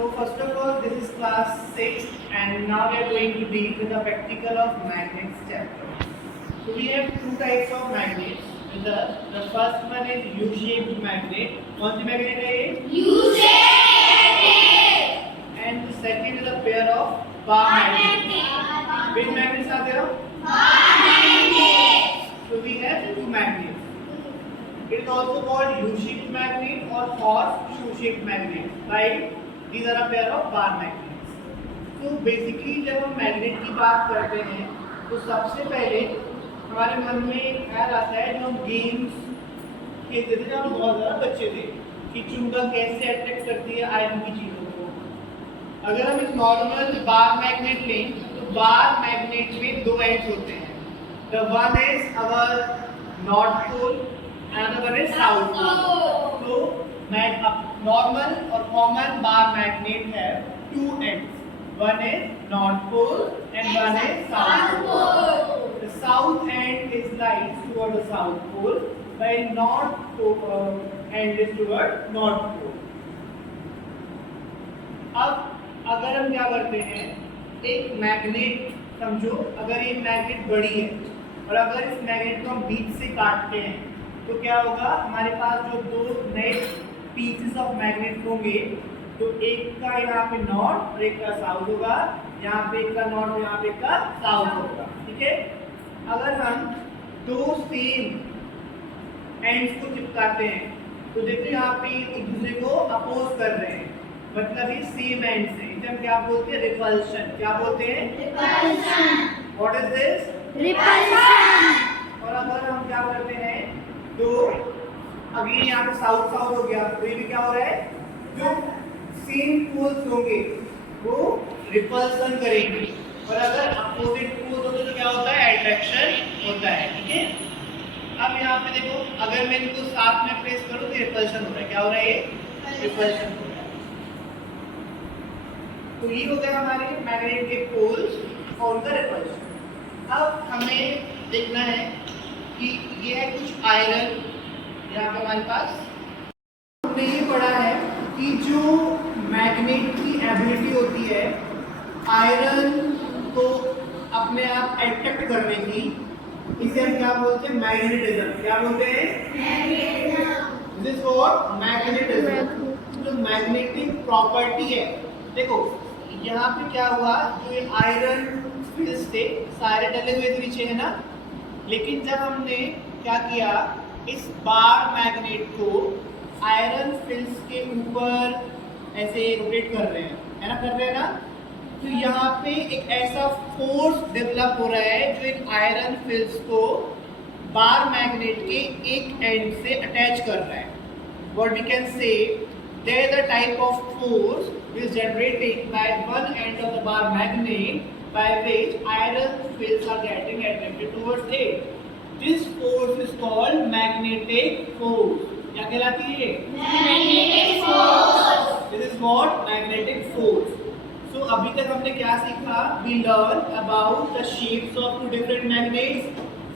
So first of all, this is class 6 and now we are going to deal with the practical of magnets chapter. So we have two types of magnets with us. The first one is U-shaped magnet. कौन सी magnet है ये? U-shaped magnet. And the second is a pair of bar magnets. Which magnets are there? Bar magnets. So we have two magnets. It is also called U-shaped magnet or horseshoe-shaped magnet. Right? These are a pair of bar magnets. So basically जब हम magnet की बात करते हैं तो सबसे पहले हमारे मन में एक ख्याल आता है जो हम गेम्स खेलते थे जब हम बहुत ज़्यादा बच्चे थे कि चुंबक कैसे अट्रैक्ट करती है आयरन की चीज़ों को। अगर हम एक नॉर्मल बार मैग्नेट लें तो बार मैग्नेट में दो एंड्स होते हैं। The one is our north pole, another one is south pole. So normal or common bar magnet have two ends. One is north pole and one is south pole. The south end is lies toward the south pole, while north end is toward north pole. अब अगर हम क्या करते हैं, एक magnet समझो, अगर ये मैग्नेट बड़ी है और अगर इस मैग्नेट को हम बीच से काटते हैं तो क्या होगा, हमारे पास जो दो नए पीसेस ऑफ मैग्नेट होंगे तो एक का यहाँ पे नॉर्थ और एक का साउथ होगा, यहाँ पे एक का नॉर्थ और यहाँ पे एक का साउथ होगा। ठीक है, अगर हम दो सेम एंड्स को चिपकाते हैं तो देखिए यहाँ पे एक दूसरे को अपोज कर रहे हैं, मतलब ये सेम एंड्स हैं, इसे हम क्या बोलते हैं? रिपल्शन। क्या बोलते हैं? Repulsion. What is this? Repulsion. और अगर हम क्या करते हैं तो अगेन यहाँ पे साउथ साउथ हो गया तो ये भी क्या हो रहा है, जो सेम पोल्स होंगे वो रिपल्सन करेंगे और अगर अपोजिट पोल्स होते तो क्या होता है? अट्रैक्शन होता है। ठीक है, अब यहाँ पे देखो, अगर मैं इनको साथ में प्लेस करूँ तो रिपल्शन हो रहा है। क्या हो रहा है? ये रिपल्शन हो रहा है। तो ये हो गया हमारे मैग्नेट के पोल्स और उनका रिपल्शन। अब हमें देखना है कि ये है कुछ आयरन, यहाँ पे हमारे पास हमने ये पढ़ा है कि जो मैग्नेट की एबिलिटी होती है आयरन को अपने आप अट्रैक्ट करने की, इसे हम क्या बोलते हैं? मैग्नेटिज्म। क्या बोलते हैं? Magnetism. This is what? Magnetism. जो मैग्नेटिक प्रॉपर्टी है, देखो यहाँ पे क्या हुआ, जो ये आयरन फिल्स थे सारे डले हुए थे नीचे, है ना, लेकिन जब हमने क्या किया, इस बार मैग्नेट को आयरन फिल्स के ऊपर ऐसे रोटेट कर रहे हैं, है ना, कर रहे हैं ना, तो यहाँ पे एक ऐसा फोर्स डेवलप हो रहा है जो एक आयरन फिल्स को बार मैग्नेट के एक एंड से अटैच कर रहा है। What we can say, there is a type of force which is generated by one end of the bar magnet by which iron fills are getting attracted towards it. This force is called magnetic force. क्या कहलाती है? Magnetic force. This is what? Magnetic force. So अभी तक हमने क्या सीखा? We learned about the shapes of two different magnets.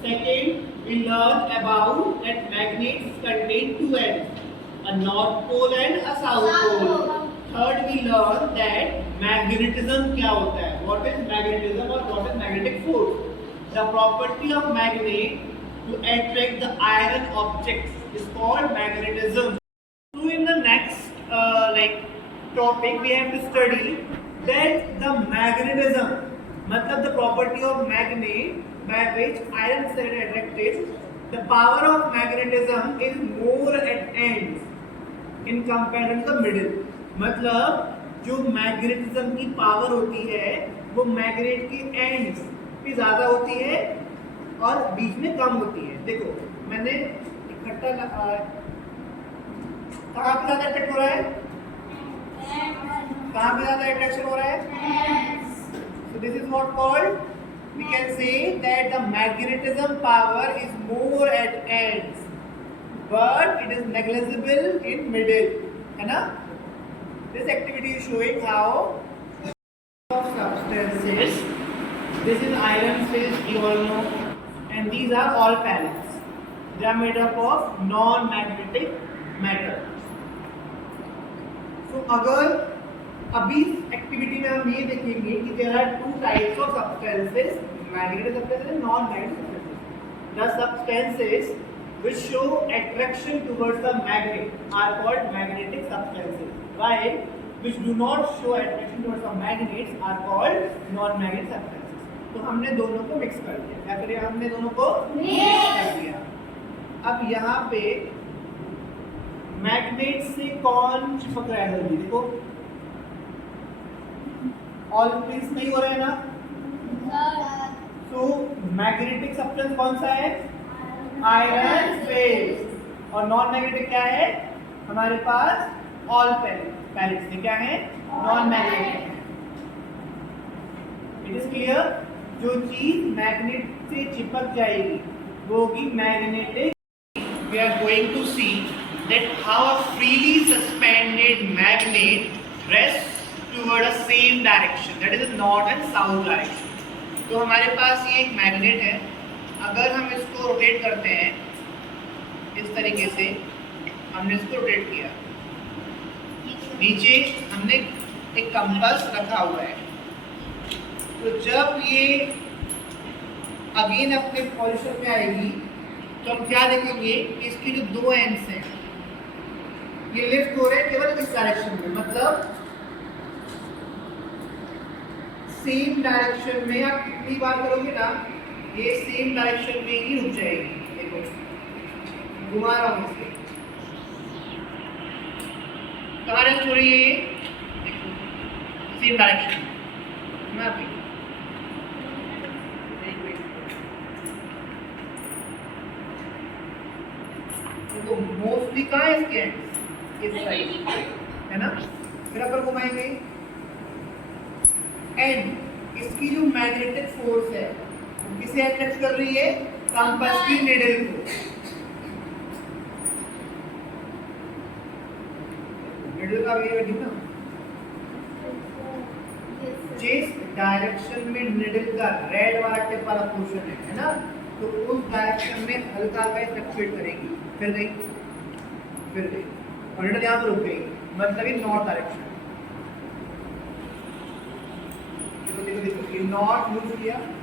Second, we learned about that magnets contain two ends, a north pole and a south pole. Third, we learned that magnetism क्या होता है? What is magnetism or what is magnetic force? The property of magnet to attract the iron objects is called magnetism. So in the next topic we have to study that the magnetism, मतलब the property of magnet by which iron is attracted. The power of magnetism is more at ends in comparison to the middle. मतलब जो magnetism की power होती है वो magnet के ends पे ज्यादा होती है और बीच में कम होती है। देखो मैंने इकट्ठा कहाँ पे ज्यादा अट्रैक्ट हो रहा है? कहाँ पे ज्यादा अट्रैक्शन हो रहा है? So this is what called, we can say that the magnetism power is more at ends but it is negligible in middle, है ना? This activity is showing how of substances. This is iron fills, you all know, and these are all pellets. They are made up of non-magnetic matter. So अगर अभी activity में हम ये देखेंगे कि there are two types of substances, magnetic substances and non magnetic substances. The substances which show attraction towards the magnet are called magnetic substances, while which do not show attraction towards the magnets are called non-magnetic substances. तो हमने दोनों को mix कर दिया, क्या करिए हमने दोनों को मिक्स कर दिया। अब यहाँ पे मैग्नेट से कौन चिपक रहा है जल्दी देखो, ऑल प्लीज नहीं हो रहा है ना। तो मैग्नेटिक सब्सटेंस कौन सा है, आयरन फेस, और नॉन मैग्नेटिक क्या है हमारे पास ऑल पैलेट्स से क्या है नॉन मैग्नेटिक है। इट इज क्लियर, जो चीज मैग्नेट से चिपक जाएगी वो होगी magnetic. We are going to see that how a freely suspended magnet rest toward a same direction, that is north and south direction. तो हमारे पास ये एक मैग्नेट है, अगर हम इसको रोटेट करते हैं इस तरीके से, हमने इसको रोटेट किया, नीचे हमने एक कंपास रखा हुआ है, तो जब ये अगेन अपने पोजीशन में आएगी तो हम क्या देखेंगे कि इसके जो दो एंड्स हैं ये लिफ्ट हो रहे हैं केवल इस डायरेक्शन में, मतलब सेम डायरेक्शन में आप कितनी बार करोगे ना ये सेम डायरेक्शन में ही रुक जाएगी। देखो घुमा रहा हूँ इसे, कहाँ रेस्ट हो रही है ये, देखो सेम डायरेक्शन में। अभी देखो मोस्टली कहाँ है इसके एंड, इस साइड है ना, फिर अपन घुमाएंगे एंड इसकी जो मैग्नेटिक फोर्स है किसे अट्रैक्ट कर रही है, कंपास की निडल को। निडल का भी है ना, जिस डायरेक्शन में निडल का रेड वाला टिप वाला पोर्शन है ना, तो उस डायरेक्शन में हल्का हल्का फ्लक्चुएट करेगी, फिर गई और निडल यहाँ पर रुक गई, मतलब ये नॉर्थ डायरेक्शन। देखो देखो देखो ये नॉर्थ मूव किया,